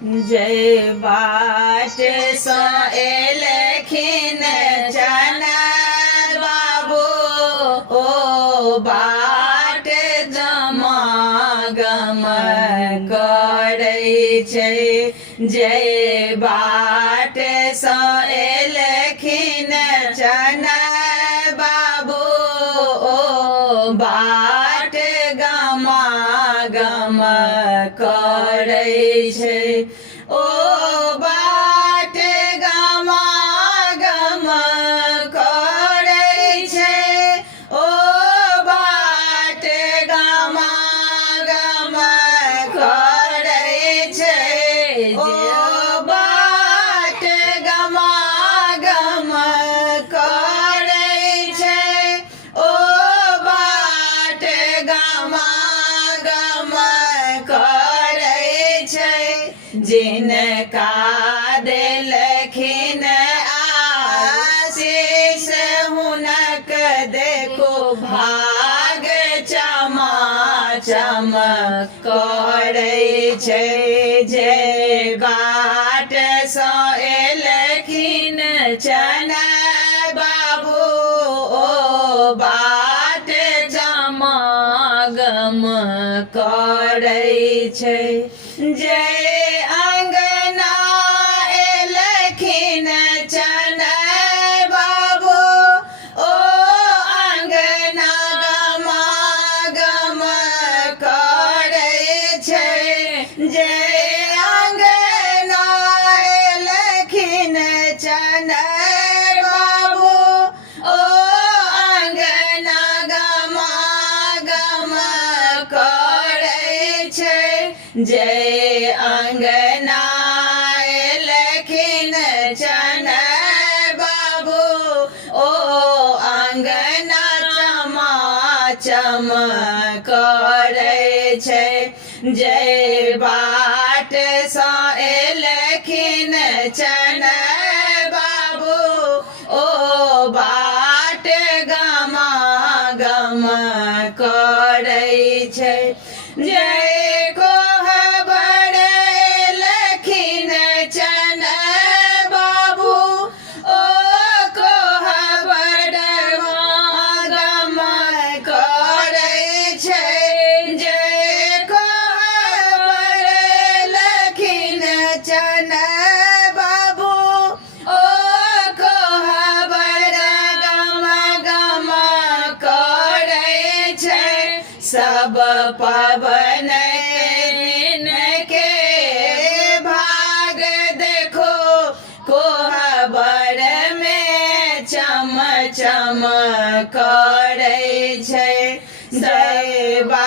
जय बाट सँ एलखिन चना बाबू ओ बाट गम करै छै। जय बाट सँ एलखिन चना बाबू ओ बाट गम करै छै। ओ बाट गम करै छै। ओ बाट गम करै छै। ओ बाट गम करै छै। ओ बाट गम करै छै। जिनका देलखिन आशीष हुनक देखो भाग चमाचम करै छै। जय बाट सँ एलखिन चना बाबू ओ बाट गम करै छै। जय अंगना एलखिन चना बाबू ओ अंगना गम करै छै। जय अंगना एलखिन चना बाबू ओ अंगना गम करै छै। जय अंगना एलखिन चना बाबू ओ अंगना चमाचम करै छै। जय बाट सँ एलखिन चना बाबू ओ बाट गम करै छै। जय कोहबर एलखिन चना बाबू ओ कोहबर गम करै छै। जय कोहबर एलखिन चना बाबू ओ कोहबर गम करै छै। सब पवन के भाग देखो कोहबर में चम करै छै। जय बा